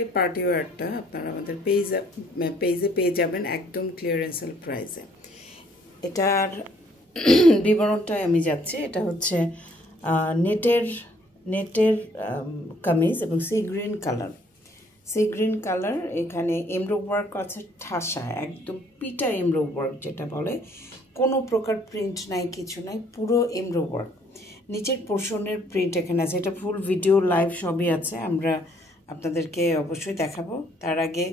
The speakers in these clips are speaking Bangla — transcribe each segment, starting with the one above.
এই পার্টি ওয়্যারটা আপনারা আমাদের পেজে পেয়ে যাবেন একদম ক্লিয়ারেন্স সেল প্রাইসে। এটার বিবরণটায় আমি যাচ্ছি। এটা হচ্ছে নেটের কামিজ এবং সি গ্রিন কালার। এখানে এমব্রো ওয়ার্ক আছে, ঠাসা একদম পিটা এমব্রো ওয়ার্ক যেটা বলে, কোনো প্রকার প্রিন্ট নাই, কিছু নাই, পুরো এমব্রো ওয়ার্ক। নিচের পোর্শনের প্রিন্ট এখানে আছে। এটা ফুল ভিডিও লাইভ সবই আছে, আমরা আপনাদেরকে অবশ্যই দেখাবো। তার আগে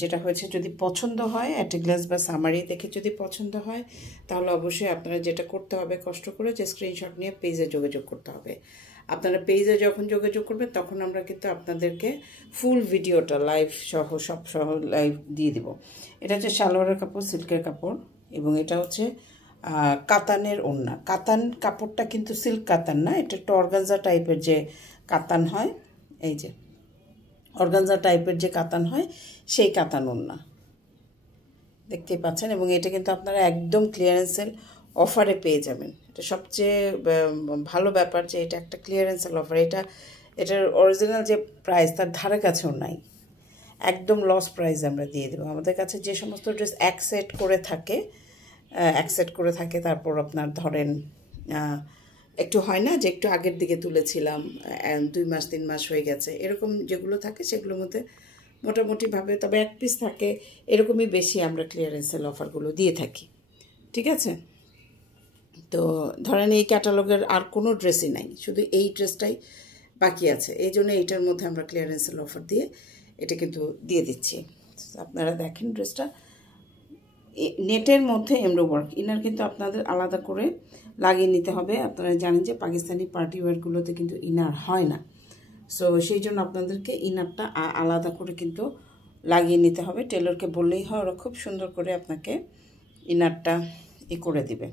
যেটা হয়েছে, যদি পছন্দ হয় অ্যাট এ গ্লাস বা সামারি দেখে যদি পছন্দ হয়, তাহলে অবশ্যই আপনারা যেটা করতে হবে, কষ্ট করে যে স্ক্রিনশট নিয়ে পেজে যোগাযোগ করতে হবে। আপনারা পেজে যখন যোগাযোগ করবেন তখন আমরা কিন্তু আপনাদেরকে ফুল ভিডিওটা লাইভ সহ লাইভ দিয়ে দিব। এটা হচ্ছে সালোয়ারের কাপড়, সিল্কের কাপড়, এবং এটা হচ্ছে কাতানের ওড়না। কাতান কাপড়টা কিন্তু সিল্ক কাতান না, এটা একটু অর্গানজা টাইপের যে কাতান হয়, এই যে অর্গানজা টাইপের যে কাতান হয় সেই কাতান ওড়না দেখতেই পাচ্ছেন। এবং এটা কিন্তু আপনারা একদম ক্লিয়ারেন্স সেল অফারে পেয়ে যাবেন। এটা সবচেয়ে ভালো ব্যাপার যে এটা একটা ক্লিয়ারেন্স সেল অফার। এটার অরিজিনাল যে প্রাইস তার ধারে কাছেও নাই, একদম লস প্রাইস আমরা দিয়ে দেবো। আমাদের কাছে যে সমস্ত ড্রেস এক সেট করে থাকে, তারপর আপনার ধরেন একটু হয় না যে একটু আগের দিকে তুলেছিলাম, 2 মাস 3 মাস হয়ে গেছে, এরকম যেগুলো থাকে সেগুলোর মধ্যে মোটামুটিভাবে তবে এক পিস থাকে, এরকমই বেশি আমরা ক্লিয়ারেন্স সেল অফারগুলো দিয়ে থাকি। ঠিক আছে, তো ধরেন এই ক্যাটালগের আর কোনো ড্রেসই নাই, শুধু এই ড্রেসটাই বাকি আছে, এই জন্য এইটার মধ্যে আমরা ক্লিয়ারেন্স সেল অফার দিয়ে এটা কিন্তু দিয়ে দিচ্ছি। আপনারা দেখেন ড্রেসটা নেটের মধ্যে এমব্রো ওয়ার্ক। ইনার কিন্তু আপনাদের আলাদা করে লাগিয়ে নিতে হবে। আপনারা জানেন যে পাকিস্তানি পার্টি ওয়্যারগুলোতে কিন্তু ইনার হয় না, সো সেই জন্য আপনাদেরকে ইনারটা আলাদা করে কিন্তু লাগিয়ে নিতে হবে। টেলরকে বললেই হয়, ওরা খুব সুন্দর করে আপনাকে ইনারটা করে দিবে,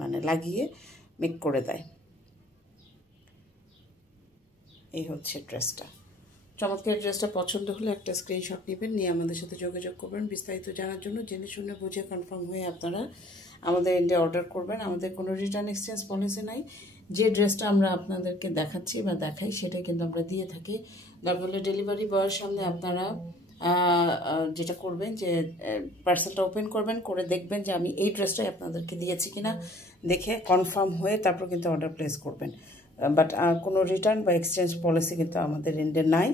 মানে লাগিয়ে মেক করে দেয়। এই হচ্ছে ড্রেসটা। চমৎকার ড্রেসটা পছন্দ হলে একটা স্ক্রিনশট নেবেন, নিয়ে আমাদের সাথে যোগাযোগ করবেন বিস্তারিত জানার জন্য। জেনে শুনে বুঝে কনফার্ম হয়ে আপনারা আমাদের এন্ডে অর্ডার করবেন। আমাদের কোনো রিটার্ন এক্সচেঞ্জ পলিসি নাই। যে ড্রেসটা আমরা আপনাদেরকে দেখাচ্ছি বা দেখাই সেটাই কিন্তু আমরা দিয়ে থাকি। দরকার হলে ডেলিভারি বয়ের সামনে আপনারা যেটা করবেন যে পার্সেলটা ওপেন করবেন, করে দেখবেন যে আমি এই ড্রেসটাই আপনাদেরকে দিয়েছি কিনা, দেখে কনফার্ম হয়ে তারপর কিন্তু অর্ডার প্লেস করবেন। বাট কোনো রিটার্ন বা এক্সচেঞ্জ পলিসি কিন্তু আমাদের এন্ডে নাই,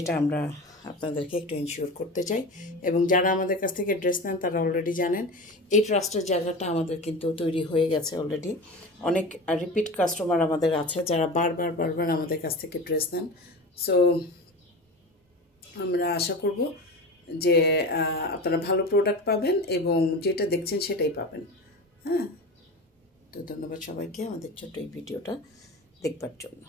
এটা আমরা আপনাদেরকে একটু ইনশিওর করতে চাই। এবং যারা আমাদের কাছ থেকে ড্রেস নেন তারা অলরেডি জানেন এই ট্রাস্টের জায়গাটা আমাদের কিন্তু তৈরি হয়ে গেছে অলরেডি। অনেক রিপিট কাস্টমার আমাদের আছে যারা বারবার আমাদের কাছ থেকে ড্রেস নেন। সো আমরা আশা করব যে আপনারা ভালো প্রোডাক্ট পাবেন এবং যেটা দেখছেন সেটাই পাবেন। হ্যাঁ, তো ধন্যবাদ সবাইকে আমাদের ছোট্ট এই ভিডিওটা দেখবার জন্য।